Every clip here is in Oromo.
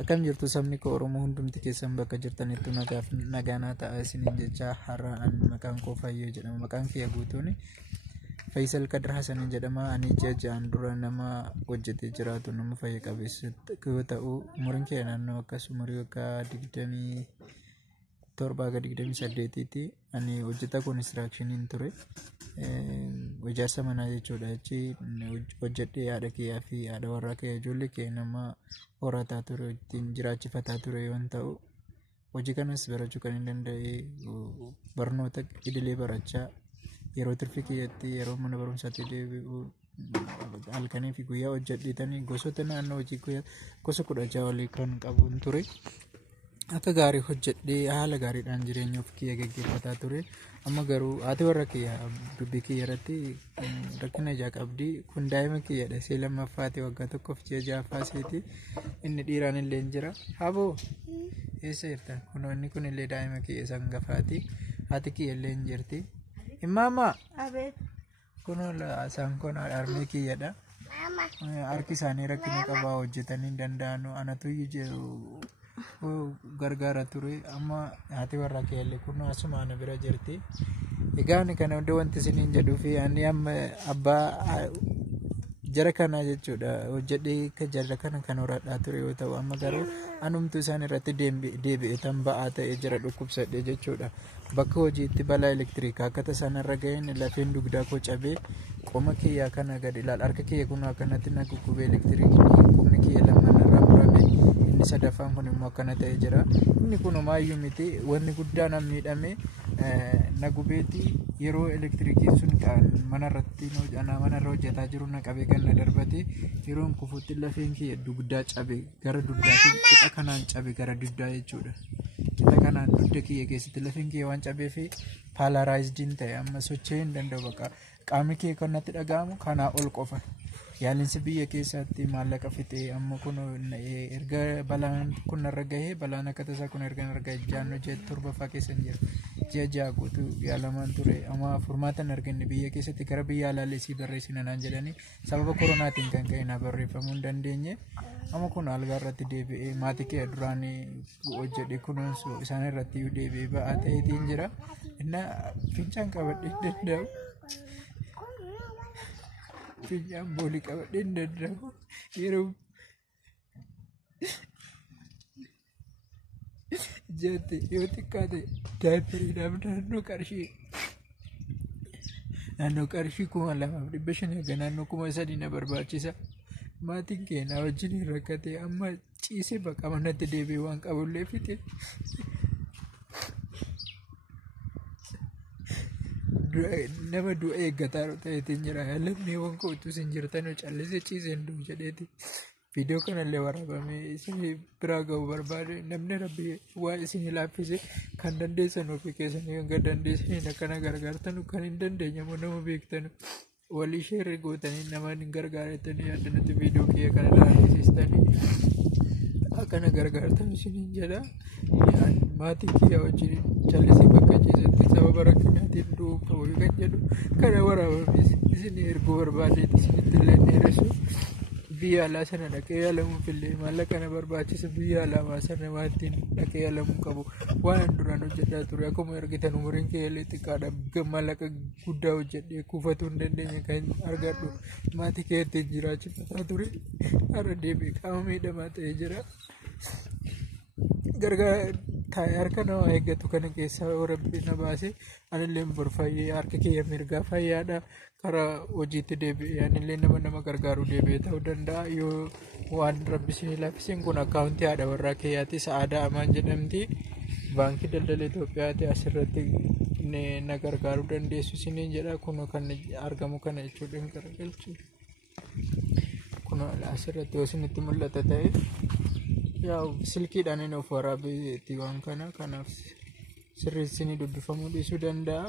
Akkam jirtu sabni koo Oromoo hundumti keessan bakka jirtanitti nagaa ta'aa isiniin jecha har'aan maqaan koo Fayyoo jedhama. Maqaan kiyya guutuun Faisal Kadir Hassan jedhama. Ani jajaan dura nama hojjetee jiraatu nama fayya qabeessa yoo ta'u umuriin kiyya naannoo akkas umurii waggaa 27 hanga 28ti. Ani hojjetaa constructioniin ture. Ijaarsa manaa jechuudha. Achi hojjedhee haadha kiyyaa fi haadha warraa kiyya ijoollee kiyya nama horataa ture ittiin jiraachifataa ture yoo ta'u hojii kanas barachuu kan hin danda'e barnoota idilee barachaa yeroo tirfii kiyyatti yeroo mana barumsaatti deebi'u halkanii fi guyyaa hojjedheetanii gosoota naannoo hojii gosa 16 olii kan qabu ture. Akka gaarii hojjedhee haala gaariidhaan jireenya of kiyya gaggeeffataa ture. Amma garuu haati warra kiyya dubbii kiyya irratti rakkina ijaa qabdi. Kun daa'ima kiyyadha. See lammaffaati waggaa 1.6 inni dhiiraan illee jira. Haboo eessa jirta? Inni kun illee daa'ima kiyya sangafaati. Haati kiyya illee jirti. Imaamaa kun isaan kun harmee kiyyadha. Harki isaanii rakkina qabaa hojjetanii danda'anu anatu jiru. Gargaara ture amma haati warra keelle kun asuma na bira jirti. Egaan kana hunda wanti isiniin jedhuu fi ani amma abbaa jara kana jechuudha hojjedhee ka jara kana kan horadhaa ture yoo ta'u amma garuu anumtu isaan irratti deebi'ee tan ba'aa ta'ee jira dhukkubsadhee jechuudha. Bakka hojiitti balaa elektirikaa akka tasaa irra ga'een lafeen dugdaa koo cabee qoma kiyyaa kana gad ilaal harka kiyya kun akkanatti na guggubee elektirikii qomni kiyya lamaan irraa murame. Sadaffaan kun immoo akkana ta'ee jira. Inni kun maayyuu miti wanni guddaan an miidhame na gubeeti yeroo elektirikiin sun manarratti manarra hojjetaa jiru na qabee ganna darbate yeroon kufuutti lafeen kiyya dugdaa cabe gara duddaatiin qixa kanaan cabe gara duddaa jechuudha. Qixa kanaan dudda kiyya keessatti lafeen kiyya waan cabeef paalaraayizdiin ta'e amma socho'uu hin danda'u bakka qaamni kiyya kan natti dhaga'amu kanaa ol qofa. Yaalinsi biyya keessatti maallaqa fixee amma kun erga balaan kun narra gahee balaan akka tasaa kun erga narra gahee jaannoo torbaffaa keessa jira. Ji'a guutuu yaalamaan ture amma furmaatan arganne biyya keessatti gara biyya alaalee si barreessina naan jedhanii sababa koronaatiin kan ka'e na barreeffamuu hin dandeenye. Amma kun algaa irratti deebi'ee maatii kee duraan hojjedhe kunuunsu isaan irratti deebi'ee ba'aa ta'eetiin jira. Inna fincaan qabadhee danda'u. Fincaan boolii qabadhee hin danda'u yeroo jetti yoo xiqqaate daayipiriidhaaf naannoo qarshii 2,500 egaa naannoo 3,000 na barbaachisa. Maatiin keenya wajjin rakkate amma ciisee bakka manatti deebi'ee waan qabullee fixe. Nama du'a eeggataa ta'eetiin jira. Lamni waan kootu isin jirtan callisee ciiseen du'u jedheeti. Viidiyoo kanallee waraabamee isin biraa ga'uu barbaade namni rabbi waa isin laaffise kan dandeessan ofii keessanii hanga dandeessaniin akkana gargaartan kan hin dandeenye immoo nama beektan walii sheerri gootanii nama hin gargaaratanii addanatti viidiyoo kiyya kana laallisistanii akkana gargaartan isiniin jedha. Maatii kiyya wajjin callisee bakka ciisetti sababa rakkinaatiin du'uu qabu kan jedhu kana waraabame isin erguu barbaadeeti isinitti illee dheeressu. Biyya alaa sana dhaqee yaalamuuf illee maallaqa na barbaachisa. Biyya alaa sana maatiin dhaqee yaalamuu qabu. Waan duraan hojjedhaa ture akkuma argitan umuriin kiyya illee xiqqaadha. Maallaqa guddaa hojjedhee kuufatuu hin dandeenye kan argadhu maatii keetti jiraachifataa ture. Har'a deebi'ee qaama miidhamaa ta'ee jira. Gargaara taa'ee harka namaa eeggatu kana keessaa rabbi na baase anillee borfayyee harka kiyya mirgaa fayyaadha. Karaa hojiitti deebi'ee anillee nama gargaaru deebi'ee ta'uu danda'a yoo waan rabbi isin laaffiseen kun akkaawuntii haadha warraa kiyyaatti Sa'aadaa Amaan jedhamti. Baankii daldala Itoophiyaatti asirratti na gargaaruu dandeessu isiniin jedha. Kun kan argamu kana jechuudha hin garagalchu. Kun asirratti yoo isinitti mul'ata ta'e yaa silkiidhaan inni of waraabeetti waan kana kanaaf sirreessanii dubbifamuu dhiisuu danda'a.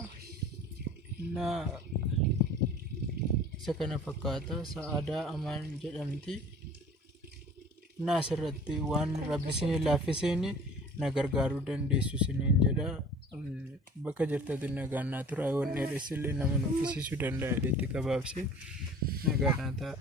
Isa kana fakkaata Sa'aadaa Amaan jedhamti. Asirratti waan rabbi isin laaffiseen na gargaaruu dandeessu isiniin jedha. Bakka jirtatti nagaan tura waan dheeressillee nama nuffisiisuu danda'a jedhetti gabaabsee nagaan ta'a.